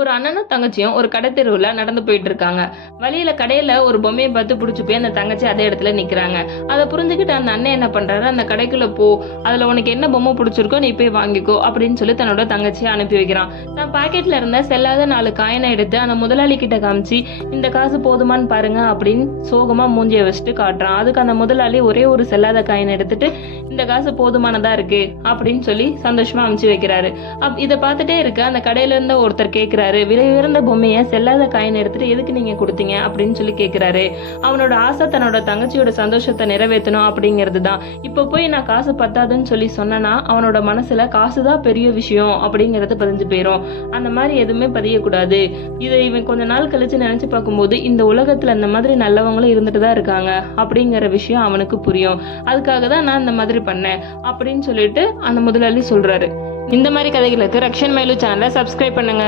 ஒரு அண்ணனும் தங்கச்சியும் ஒரு கடை தெருவில் நடந்து போயிட்டு இருக்காங்க. வழியில கடையில ஒரு பொம்மையை பார்த்து பிடிச்சி போய் அந்த தங்கச்சி அதே இடத்துல நிக்கிறாங்க. அதை புரிஞ்சுக்கிட்டு அந்த அண்ணன் என்ன பண்றாரு, அந்த கடைக்குள்ள போ, அதுல உனக்கு என்ன பொம்மை பிடிச்சிருக்கோ நீ போய் வாங்கிக்கோ அப்படின்னு சொல்லி தன்னோட தங்கச்சியை அனுப்பி வைக்கிறான். தான் பாக்கெட்ல இருந்த செல்லாத 4 காயினை எடுத்து அந்த முதலாளி கிட்ட காமிச்சு, இந்த காசு போதுமான்னு பாருங்க அப்படின்னு சோகமா மூஞ்சிய வச்சுட்டு காட்டுறான். அதுக்கு அந்த முதலாளி ஒரே ஒரு செல்லாத காயினை எடுத்துட்டு, இந்த காசு போதுமானதா இருக்கு அப்படின்னு சொல்லி சந்தோஷமா அனுப்பிச்சு வைக்கிறாரு. இதை பார்த்துட்டே இருக்க அந்த கடையில இருந்த ஒருத்தர் கேட்கிறாரு, விலை உயர்ந்த பொம்மையை செல்லாத காயின் எடுத்துட்டு எதுக்கு நீங்க கொடுத்தீங்க அப்படின்னு சொல்லி கேட்கிறாரு. அவனோட ஆசை தன்னோட தங்கச்சியோட சந்தோஷத்தை நிறைவேற்றணும் அப்படிங்கிறது தான். இப்ப போய் நான் காசு பத்தாதுன்னு சொல்லி சொன்னா அவனோட மனசுல காசுதான் பெரிய விஷயம் அப்படிங்கறது பதிஞ்சு போயிரும். அந்த மாதிரி எதுவுமே பதியக்கூடாது. இதை இவன் கொஞ்ச நாள் கழிச்சு நினைச்சு பார்க்கும்போது இந்த உலகத்துல இந்த மாதிரி நல்லவங்களும் இருந்துட்டு தான் இருக்காங்க அப்படிங்கிற விஷயம் அவனுக்கு புரியும். அதுக்காக தான் நான் இந்த மாதிரி பண்ணேன் அப்படின்னு சொல்லிட்டு அந்த முதலாளி சொல்றாரு. இந்த மாதிரி கதைகளுக்கு ரக்ஷன் மயிலு சேனலை சப்ஸ்கிரைப் பண்ணுங்க.